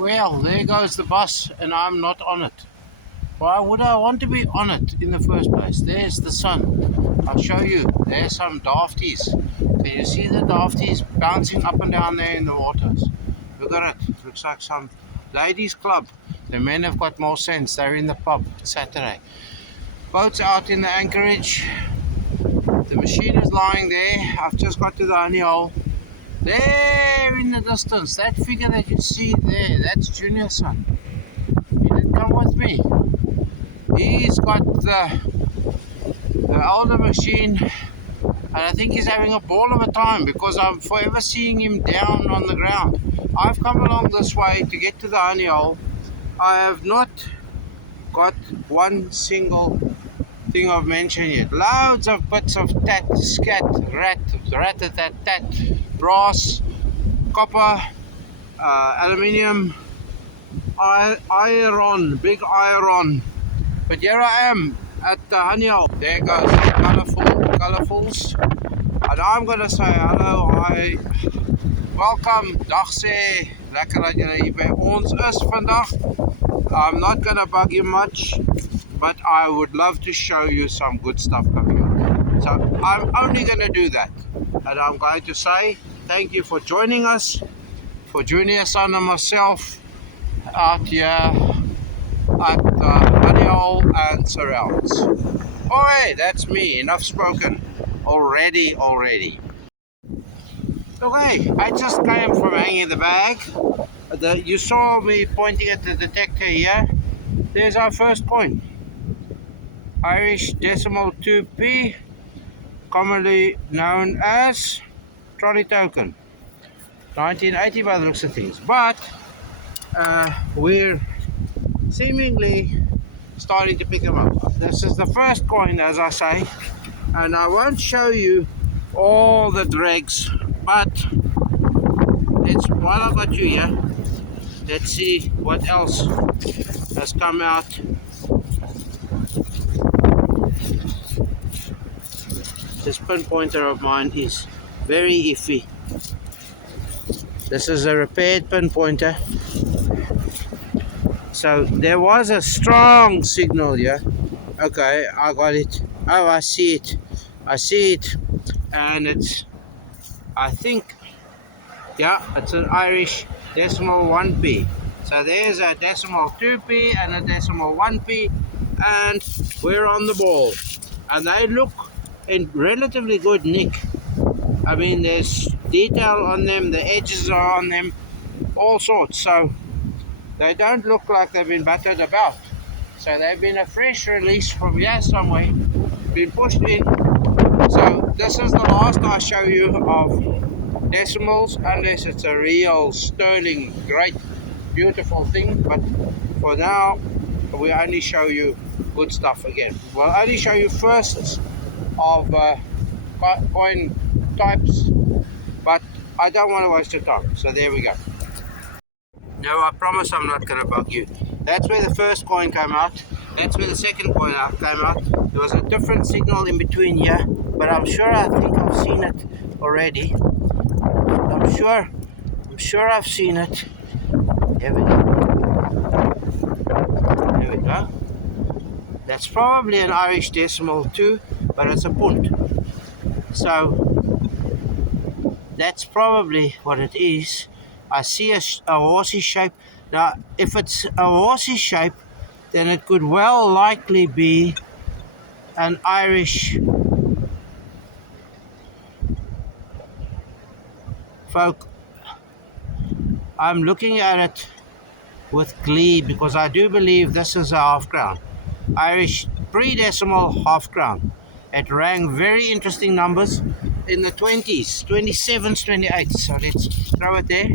Well, there goes the bus, and I'm not on it. Why would I want to be on it in the first place? There's the sun. I'll show you. There's some dafties. Can you see the dafties bouncing up and down there in the waters? Look at it. Looks like some ladies' club. The men have got more sense. They're in the pub. It's Saturday. Boats out in the anchorage. The machine is lying there. I've just got to the honey hole. There in the distance, that figure that you see there, that's Junior Son. He didn't come with me. He's got the older machine, and I think he's having a ball of a time because I'm forever seeing him down on the ground. I've come along this way to get to the honey hole. I have not got one single thing of mention yet. Loads of bits of tat, scat, rat-a-tat-tat, brass, copper, aluminium, iron, big iron. But here I am at the honey hole. There goes the colourfuls. And I'm going to say hello, hi, welcome, dag sê, lekker dat julle hier by ons is vandag. I'm not going to bug you much, but I would love to show you some good stuff coming up. So I'm only going to do that. And I'm going to say thank you for joining us, for Junior Son and myself out here at the honey hole and surrounds. Alright, that's me. Enough spoken. Already. Okay, I just came from hanging the bag. You saw me pointing at the detector here. There's our first coin. Irish decimal 2p, commonly known as trolley token. 1980 by the looks of things. But we're seemingly starting to pick them up. This is the first coin, as I say, and I won't show you all the dregs, but while I've got you here, let's see what else has come out. This pinpointer of mine is very iffy. This is a repaired pinpointer. So there was a strong signal here. Okay, I got it. Oh, I see it. And it's, I think, yeah, it's an Irish decimal 1p. So there's a decimal 2p and a decimal 1p, and we're on the ball. And they look in relatively good nick. I mean, there's detail on them, the edges are on them, all sorts. So they don't look like they've been battered about. So they've been a fresh release from here somewhere, been pushed in. So this is the last I show you of decimals, unless it's a real sterling, great, beautiful thing. But for now, we only show you good stuff again. We'll only show you firsts of coin types, but I don't want to waste your time. So there we go. No, I promise I'm not going to bug you. That's where the first coin came out. That's where the second coin came out. There was a different signal in between here, but I think I've seen it already. I'm sure I've seen it. There we go. That's probably an Irish decimal too, but it's a punt. So that's probably what it is. I see a horsey shape. Now, if it's a horsey shape, then it could well likely be an Irish folk. I'm looking at it with glee because I do believe this is a half crown. Irish pre-decimal half crown. It rang very interesting numbers in the 20s, 27s, 28s. So let's throw it there.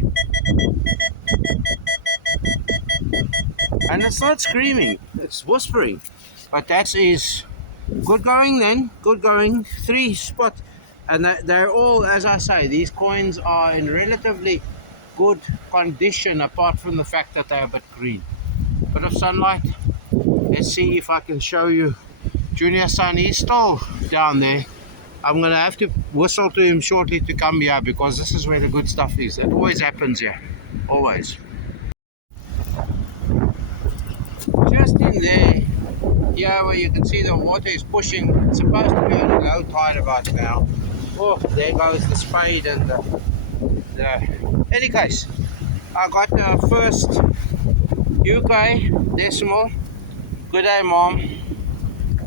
And it's not screaming, it's whispering. But that is good going then, good going. 3 spots. And they're all, as I say, these coins are in relatively good condition, apart from the fact that they're a bit green. Bit of sunlight. Let's see if I can show you Junior Son. He's still down there. I'm going to have to whistle to him shortly to come here, because this is where the good stuff is. It always happens here, always. just in there, yeah, where you can see the water is pushing. It's supposed to be on a low tide about now. Oh, there goes the spade and the... Any case, I got the first UK decimal. Good day, Mom.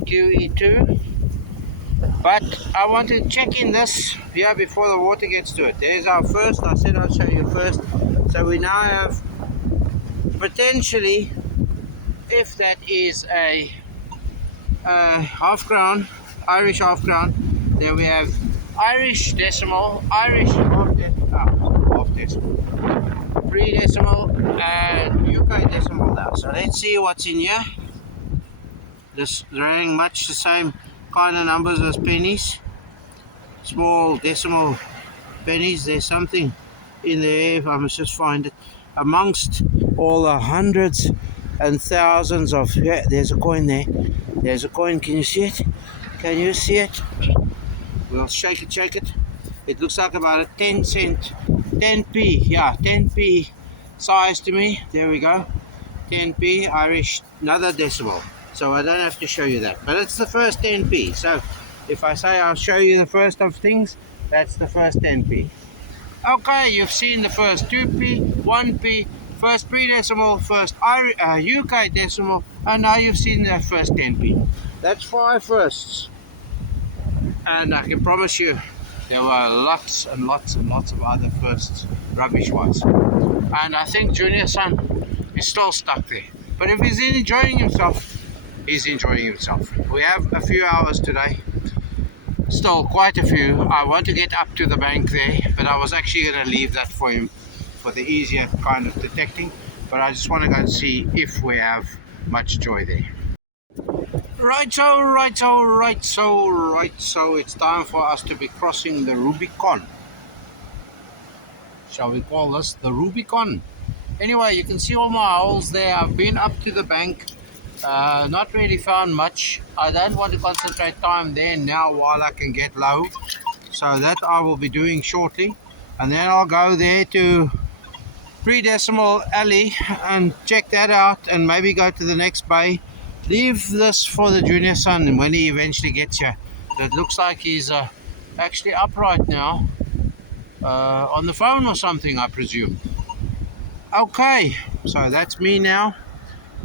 QE2. But I want to check in this here before the water gets to it. There's our first. I said I'll show you first. So we now have potentially, if that is a half crown, Irish half crown, then we have Irish decimal, Irish half decimal, pre-decimal, and UK decimal now. So let's see what's in here. This running much the same kind of numbers as pennies, small decimal pennies. There's something in there. I must just find it amongst all the hundreds and thousands of... Yeah, there's a coin there. There's a coin. Can you see it? Can you see it? We'll shake it, shake it. It looks like about a 10 cent, 10p. Yeah, 10p size to me. There we go. 10p Irish, another decimal. So I don't have to show you that. But it's the first 10p. So if I say I'll show you the first of things, that's the first 10p. Okay, you've seen the first 2p, 1p, first pre-decimal, first UK decimal, and now you've seen the first 10p. That's 5 firsts. And I can promise you, there were lots and lots and lots of other firsts, rubbish-wise. And I think Junior Son is still stuck there. But if he's enjoying himself, he's enjoying himself. We have a few hours today. Still quite a few. I want to get up to the bank there, but I was actually going to leave that for him for the easier kind of detecting. But I just want to go and see if we have much joy there. Right, so it's time for us to be crossing the Rubicon. Shall we call this the Rubicon? Anyway, you can see all my holes there. I've been up to the bank. Not really found much. I don't want to concentrate time there now while I can get low. So that I will be doing shortly. And then I'll go there to pre-decimal alley and check that out and maybe go to the next bay. Leave this for the Junior Son when he eventually gets here. It looks like he's actually upright now. On the phone or something, I presume. Okay, so that's me now.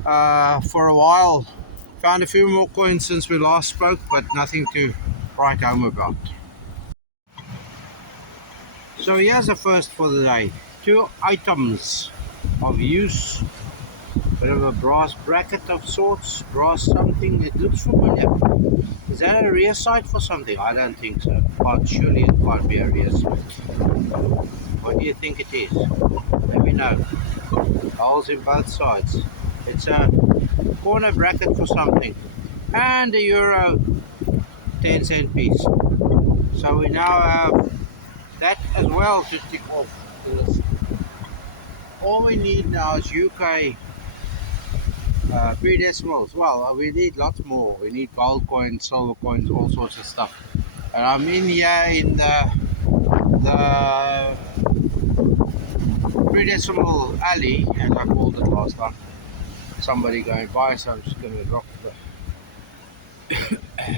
For a while, found a few more coins since we last spoke, but nothing to write home about. So here's the first for the day. 2 items of use. Bit of a brass bracket of sorts, brass something. It looks familiar. Is that a rear sight for something? I don't think so. But surely it can't be a rear sight. What do you think it is? Let me know. Holes in both sides. It's a corner bracket for something. And a euro 10 cent piece. So we now have that as well to tick off the list. All we need now is UK pre-decimals. Well, we need lots more. We need gold coins, silver coins, all sorts of stuff. And I'm in here in the pre-decimal alley, as I called it last time. Somebody going by, so I'm just going to drop the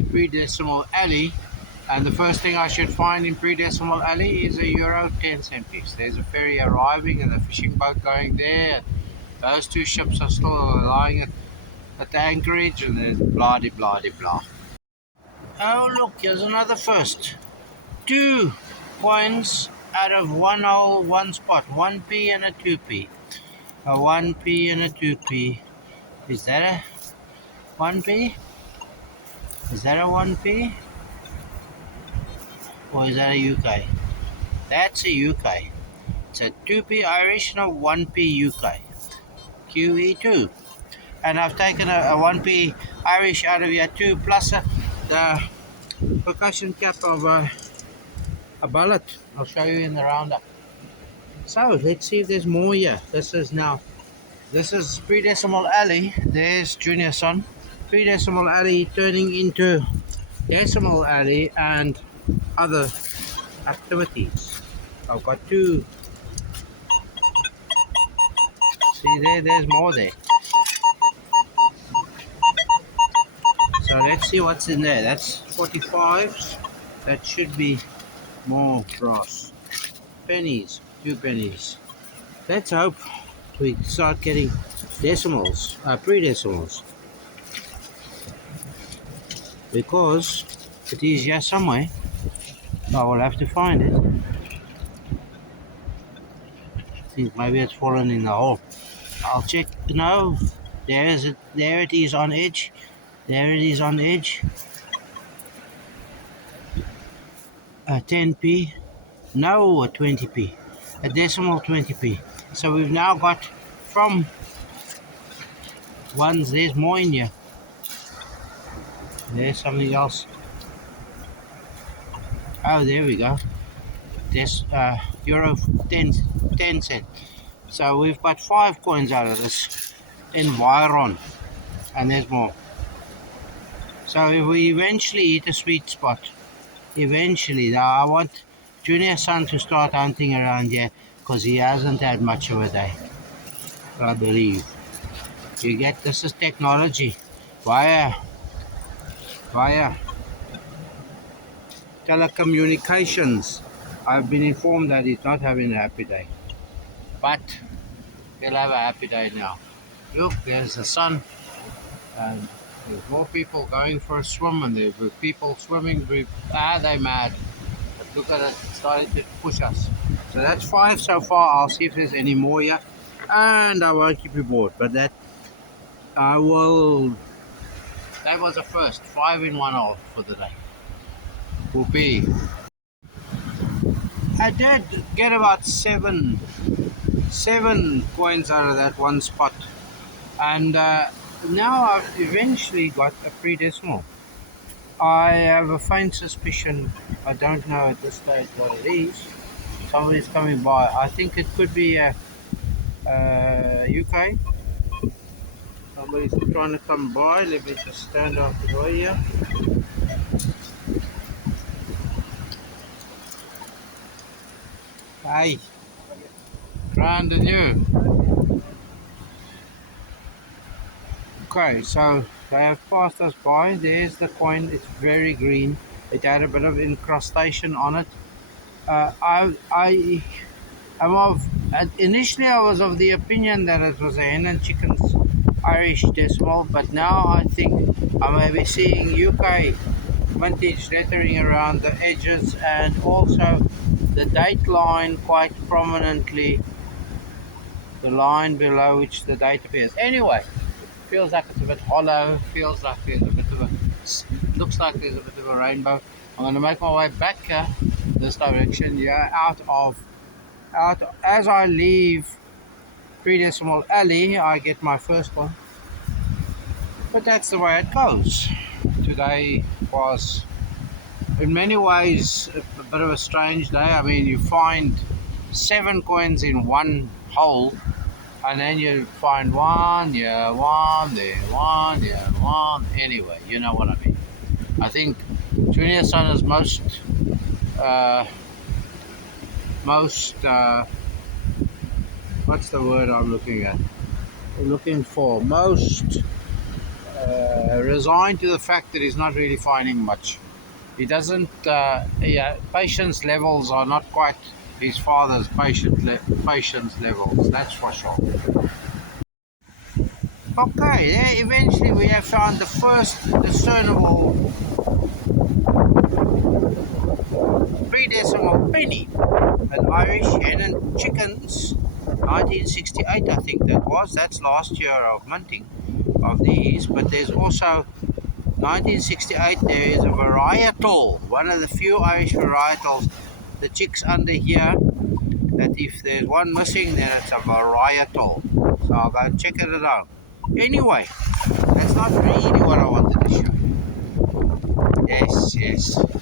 pre-decimal alley. And the first thing I should find in pre-decimal alley is a euro 10 cent piece. There's a ferry arriving and a fishing boat going there. Those 2 ships are still lying at the anchorage, and there's blah de blah de blah. Oh look, here's another first. 2 coins out of 1 hole, 1 spot. 1p and a 2p. A 1p and a 2p. Is that a 1p? Is that a 1p? Or is that a UK? That's a UK. It's a 2p Irish and a 1p UK. QE2. And I've taken a 1p Irish out of here too, plus the percussion cap of a bullet. I'll show you in the roundup. So let's see if there's more here. This is pre-decimal alley. There's Junior Son. Pre-decimal alley turning into decimal alley and other activities. I've got 2. See there's more there. So let's see what's in there. That's 45s. That should be more brass. Pennies, 2 pennies. Let's hope we start getting decimals, pre-decimals. Because it is here somewhere. I will have to find it. I think maybe it's fallen in the hole. I'll check. No, there's it. There it is on edge. There it is on edge. 10p. No, a 20p. A decimal 20p. So we've now got from ones. There's more in here. There's something else. Oh, there we go. This euro 10 cent. So we've got 5 coins out of this environ, and there's more. So if we eventually hit a sweet spot, eventually, now I want Junior Son to start hunting around here because he hasn't had much of a day, I believe. You get, this is technology via telecommunications. I've been informed that he's not having a happy day, but he'll have a happy day now. Look, there's the sun, and there's more people going for a swim, and there's people swimming. They're mad. But look at it, it's starting to push us. So that's 5 so far. I'll see if there's any more here, and I won't keep you bored. But that was the first 5 in 1 hole for the day. Whoopee. I did get about seven coins out of that one spot, and now I've eventually got a pre-decimal. I have a faint suspicion, I don't know at this stage what it is. Somebody's coming by. I think it could be UK. Somebody's trying to come by. Let me just stand out the way here. Hey, brand new. Okay, so they have passed us by. There's the coin. It's very green. It had a bit of incrustation on it. Initially I was of the opinion that it was a hen and chickens Irish decimal, but now I think I may be seeing UK vintage lettering around the edges, and also the date line quite prominently, the line below which the date appears. Anyway, feels like it's a bit hollow, feels like there's a bit of a, looks like there's a bit of a rainbow. I'm going to make my way back this direction, as I leave pre-decimal alley. I get my first one, but that's the way it goes. Today was in many ways a bit of a strange day. I mean, you find 7 coins in 1 hole, and then you find 1 here, 1 there, 1 here, 1. Anyway, you know what I mean. I think Junior Son is most what's the word I'm looking at? Most resigned to the fact that he's not really finding much. He doesn't, patience levels are not quite his father's patience levels, that's for sure. Okay, there eventually we have found the first discernible pre-decimal penny. An Irish hen and chickens, 1968 I think that was. That's last year of minting of these, but there's also 1968, there is a varietal, one of the few Irish varietals, the chicks under here, that if there's one missing, then it's a varietal. So I'll go and check it out. Anyway, that's not really what I wanted to show you. Yes,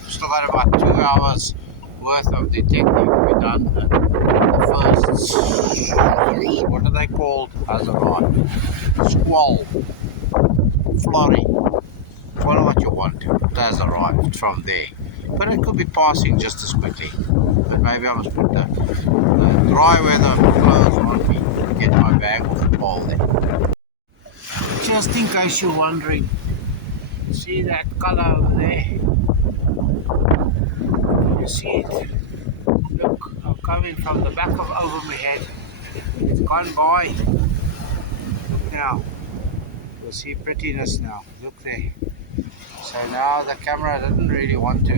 still got about 2 hours worth of detecting to be done. The first, what are they called? Has arrived. Squall, flurry. Call it what you want, it has arrived from there, but it could be passing just as quickly. But maybe I must put the dry weather clothes on me to get my bag off the pole there. Just in case you're wondering, see that color over there? Can you see it? Look, I'm coming from the back of over my head. It's gone by. Look now. You'll see prettiness now. Look there. So now the camera doesn't really want to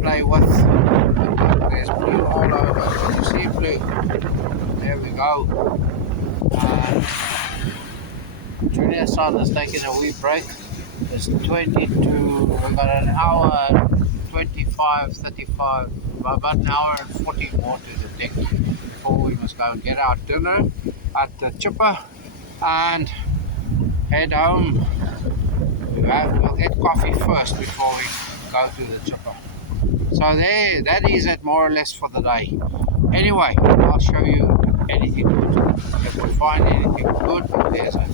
play with. There's blue all over. You see blue? There we go. And Junior Son is taking a wee break. It's 22, we've got an hour, 25, 35, about an hour and 40 more to the deck before we must go and get our dinner at the chipper and head home. We'll get coffee first before we go to the chipper. So there, that is it more or less for the day. Anyway, I'll show you anything good. If we find anything good, there's a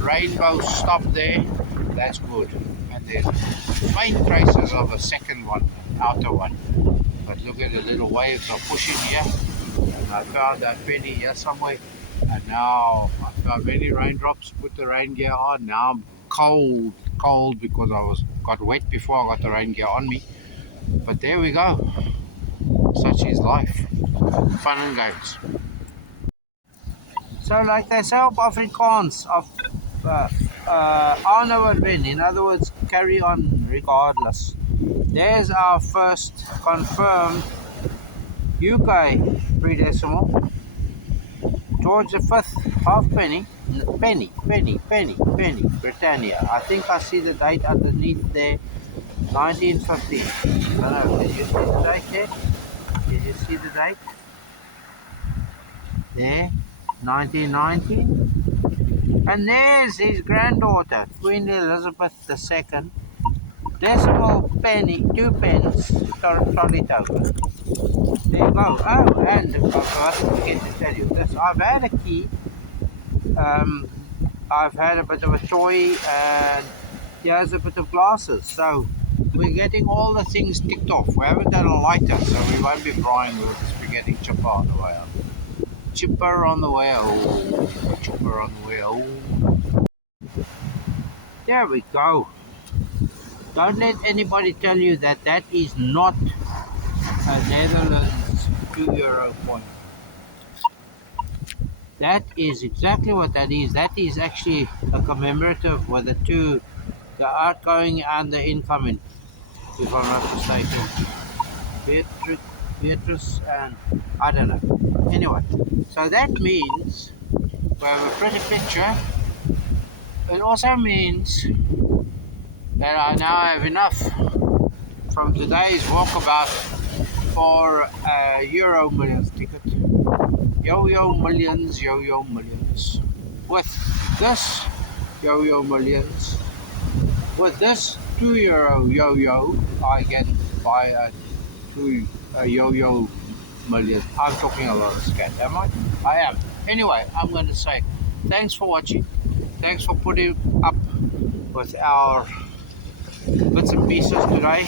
rainbow stop there, that's good. And there's faint traces of a second one, outer one. But look at the little waves are pushing here. And I found that penny here somewhere. And now I found many raindrops, put the rain gear on. Now I'm cold because I got wet before I got the rain gear on me. But there we go. Such is life. Fun and games. So like they say op Afrikaans, of aanhou wen, in other words, carry on regardless. There's our first confirmed UK pre-decimal. George V, halfpenny, penny, Britannia. I think I see the date underneath there, 1915. I don't know, can you see the date there? Can you see the date? There, 1919. And there's his granddaughter, Queen Elizabeth II. Decimal penny, 2 pence, trolley token. There you go. Oh, and I forgot to forget to tell you this. I've had a key. I've had a bit of a toy, and here's a bit of glasses. So we're getting all the things ticked off. We haven't done a lighter, so we won't be frying. We'll just be getting chipper on the way out. Chipper on the way out. Chipper on the way out. There we go. Don't let anybody tell you that that is not a Netherlands €2 coin. That is exactly what that is. That is actually a commemorative with the two, the outgoing and the incoming, if I'm not mistaken. Beatrice and I don't know. Anyway, so that means we have a pretty picture. It also means that I now have enough from today's walkabout for a Euro Millions ticket. Yo-Yo Millions, Yo-Yo Millions. With this Yo-Yo Millions, with this €2 yo-yo, I can buy a Yo-Yo Million. I'm talking a lot of scat, am I? I am. Anyway, I'm going to say thanks for watching. Thanks for putting up with our bits and pieces today.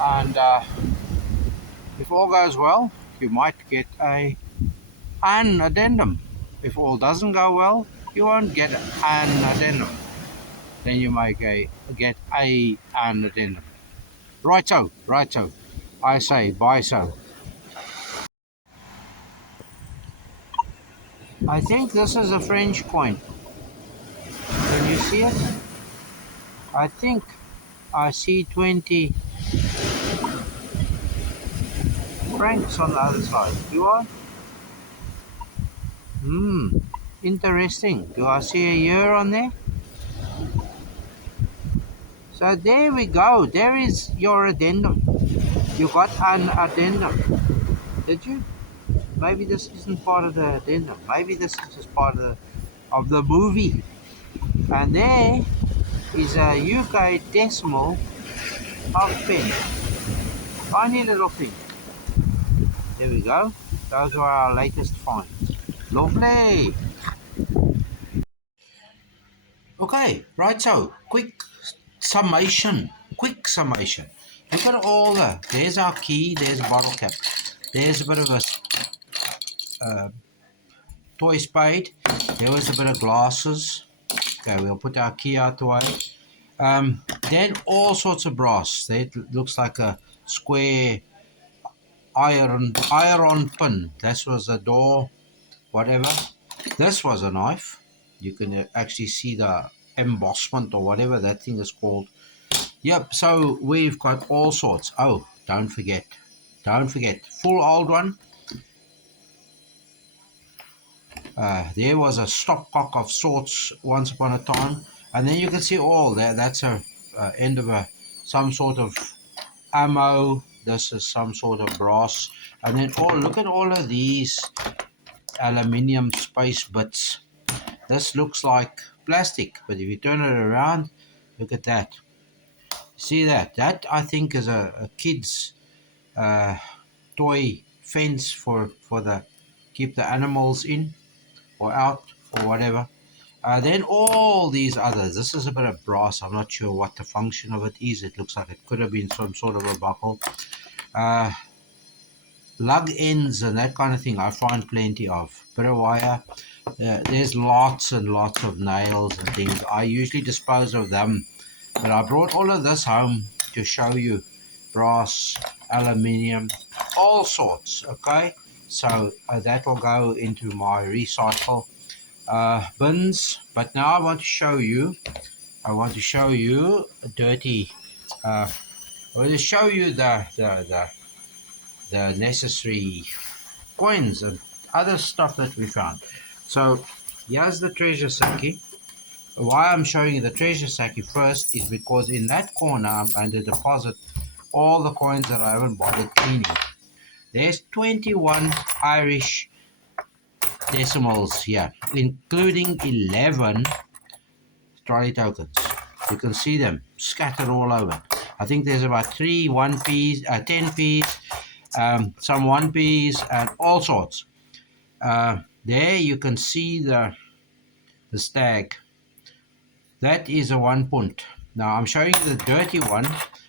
And if all goes well, you might get an addendum. If all doesn't go well, you won't get an addendum. Then you might get an addendum. Righto. I say bye so. I think this is a French coin. Can you see it? I think I see 20 francs on the other side. Do I? Interesting. Do I see a year on there? So there we go. There is your addendum. You got an addendum. Did you? Maybe this isn't part of the addendum. Maybe this is just part of the movie. And there is a UK decimal halfpenny. Tiny little thing. There we go. Those are our latest finds. Lovely. Okay, right, so quick summation. Look at all there's our key, there's a bottle cap, there's a bit of a toy spade, there was a bit of glasses, Okay, we'll put our key out the way. Then all sorts of brass. It looks like a square iron pin. This was a door, whatever. This was a knife. You can actually see the embossment or whatever that thing is called. Yep, so we've got all sorts. Oh, don't forget, full old one. There was a stopcock of sorts once upon a time, and then you can see all that. That's a end of a some sort of ammo. This is some sort of brass, and then look at all of these aluminium space bits. This looks like plastic, but if you turn it around, look at that. See that? That I think is a kid's toy fence for the keep the animals in or out or whatever. Then all these others. This is a bit of brass. I'm not sure what the function of it is. It looks like it could have been some sort of a buckle. Lug ends and that kind of thing I find plenty of. Bit of wire. There's lots and lots of nails and things. I usually dispose of them. But I brought all of this home to show you. Brass, aluminium, all sorts. Okay. So that will go into my recycle bins. But now I want to show you dirty. I want to show you the necessary coins and other stuff that we found. So here's the treasure sacky. Why I'm showing you the treasure sacky first is because in that corner I'm going to deposit all the coins that I haven't bothered cleaning. There's 21 Irish decimals here, including 11 trolley tokens. You can see them scattered all over. I think there's about 3 1p's, 10p's, some 1p's, and all sorts. There you can see the stag. That is a 1 punt. Now I'm showing you the dirty one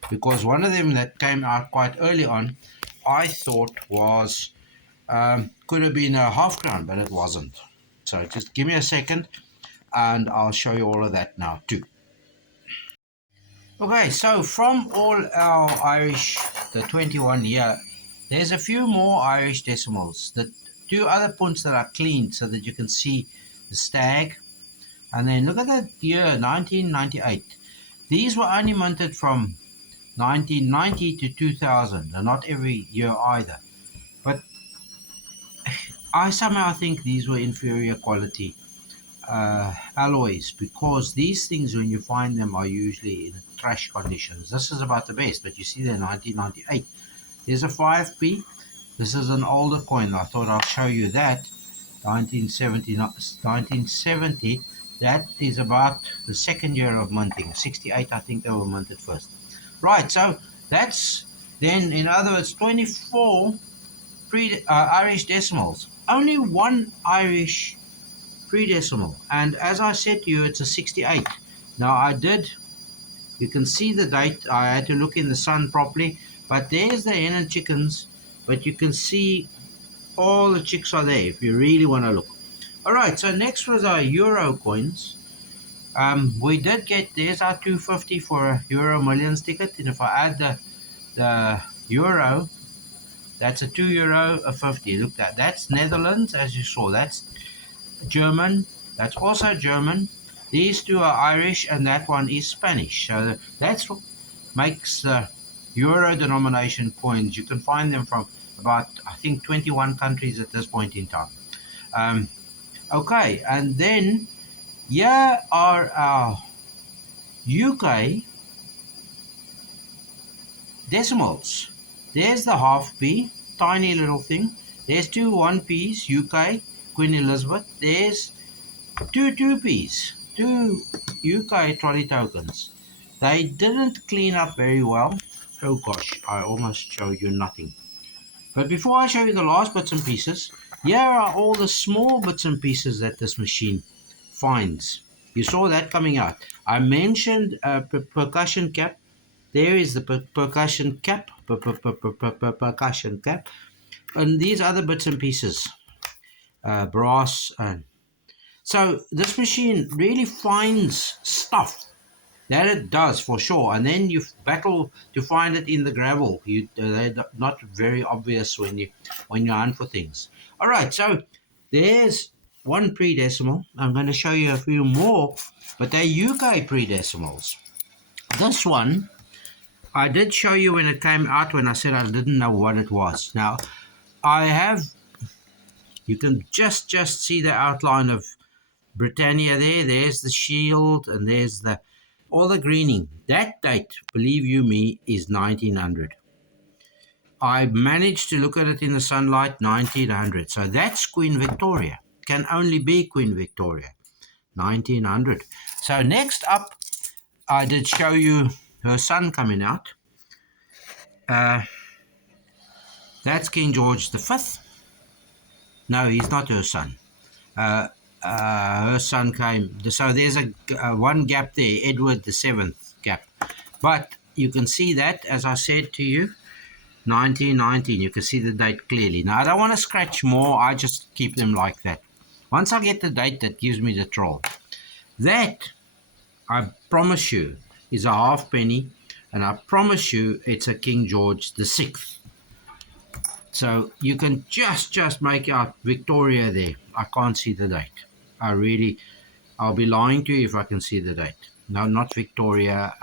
because one of them that came out quite early on, I thought was could have been a half crown, but it wasn't. So just give me a second and I'll show you all of that now too. Okay, so from all our Irish, the 21 here, there's a few more Irish decimals. The 2 other punts that are cleaned so that you can see the stag. And then look at that year, 1998. These were only minted from 1990 to 2000, and not every year either. But I somehow think these were inferior quality alloys, because these things, when you find them, are usually in trash conditions. This is about the best, but you see there, 1998. There's a 5p. This is an older coin. I thought I'll show you that. 1970. That is about the second year of minting. 68, I think they were minted first. Right, so that's then, in other words, 24 Irish decimals. Only 1 Irish pre-decimal, and as I said to you, it's a 68. Now you can see the date. I had to look in the sun properly, but there's the hen and chickens, but you can see all the chicks are there if you really want to look. Alright, so next was our euro coins. We did get, there's our 250 for a Euro Millions ticket, and if I add the euro, that's a €2, a 50. Look at that. That's Netherlands, as you saw. That's German. That's also German. These 2 are Irish, and that one is Spanish. So that's what makes the euro denomination coins. You can find them from about, I think, 21 countries at this point in time. Okay, and then here are our UK decimals. There's the half p, tiny little thing. There's 2 1p's, UK, Queen Elizabeth. There's 2 2p's, 2 UK trolley tokens. They didn't clean up very well. Oh gosh, I almost showed you nothing. But before I show you the last bits and pieces, here are all the small bits and pieces that this machine finds. You saw that coming out. I mentioned a percussion cap. There is the percussion cap, percussion cap, and these other bits and pieces, brass and So this machine really finds stuff. That it does for sure, and then you battle to find it in the gravel. They're not very obvious when you hunt for things. All right, so there's one pre-decimal. I'm going to show you a few more, but they're UK pre-decimals. This one I did show you when it came out when I said I didn't know what it was. Now I have. You can just see the outline of Britannia there. There's the shield, and there's the all the greening. That date, believe you me, is 1900. I managed to look at it in the sunlight, 1900. So that's Queen Victoria. Can only be Queen Victoria, 1900. So next up, I did show you her son coming out. That's King George V. No, he's not her son. Her son came. So there's a one gap there, Edward VII gap. But you can see that, as I said to you, 1919. You can see the date clearly. Now, I don't want to scratch more. I just keep them like that. Once I get the date, that gives me the troll. That, I promise you, is a halfpenny. And I promise you, it's a King George VI. So you can just make out Victoria there. I can't see the date. I'll be lying to you if I can see the date. No, not Victoria,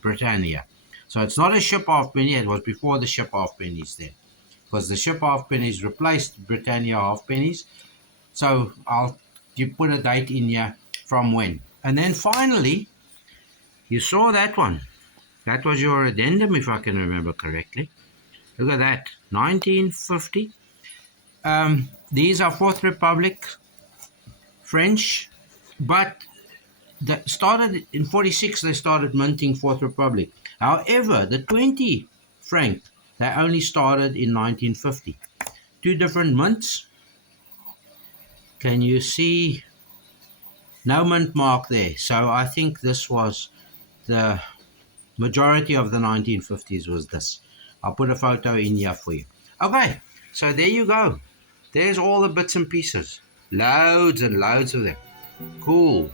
Britannia. So it's not a ship halfpenny. It was before the ship halfpennies then, because the ship halfpennies replaced Britannia halfpennies. So you put a date in here from when. And then finally, you saw that one. That was your addendum, if I can remember correctly. Look at that, 1950. These are Fourth Republic French, but that started in 46. They started minting Fourth Republic. However, the 20 franc, they only started in 1950. Two different mints. Can you see? No mint mark there. So I think this was the majority of the 1950s was this. I'll put a photo in here for you. Okay, so there you go. There's all the bits and pieces. Loads and loads of them. Cool.